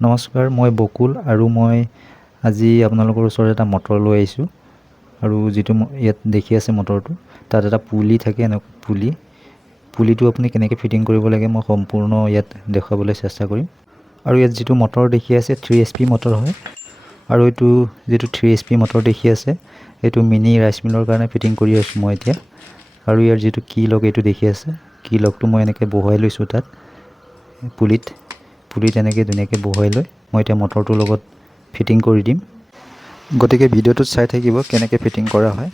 নমস্কাৰ, মই বকুল আৰু মই আজি আপোনালোকৰ ওচৰত এটা মটৰ লৈ আহিছোঁ। আৰু যিটো ইয়াত দেখি আছে মটৰটো, তাত এটা পুলি থাকে, এনেকুৱা পুলিটো আপুনি কেনেকৈ ফিটিং কৰিব লাগে মই সম্পূৰ্ণ ইয়াত দেখুৱাবলৈ চেষ্টা কৰিম। আৰু ইয়াত যিটো মটৰ দেখি আছে 3 HP মটৰ হয়। আৰু এইটো যিটো 3 HP মটৰ দেখি আছে এইটো মিনি ৰাইচ মিলৰ কাৰণে ফিটিং কৰি আছোঁ মই এতিয়া। আৰু ইয়াৰ যিটো কি লক এইটো দেখি আছে, কি লকটো মই এনেকৈ বহুৱাই লৈছোঁ তাত পুলিত এনেকৈ ধুনীয়াকৈ বহুৱাই লৈ মই এতিয়া মটৰটোৰ লগত ফিটিং কৰি দিম। গতিকে ভিডিঅ'টোত চাই থাকিব কেনেকৈ ফিটিং কৰা হয়।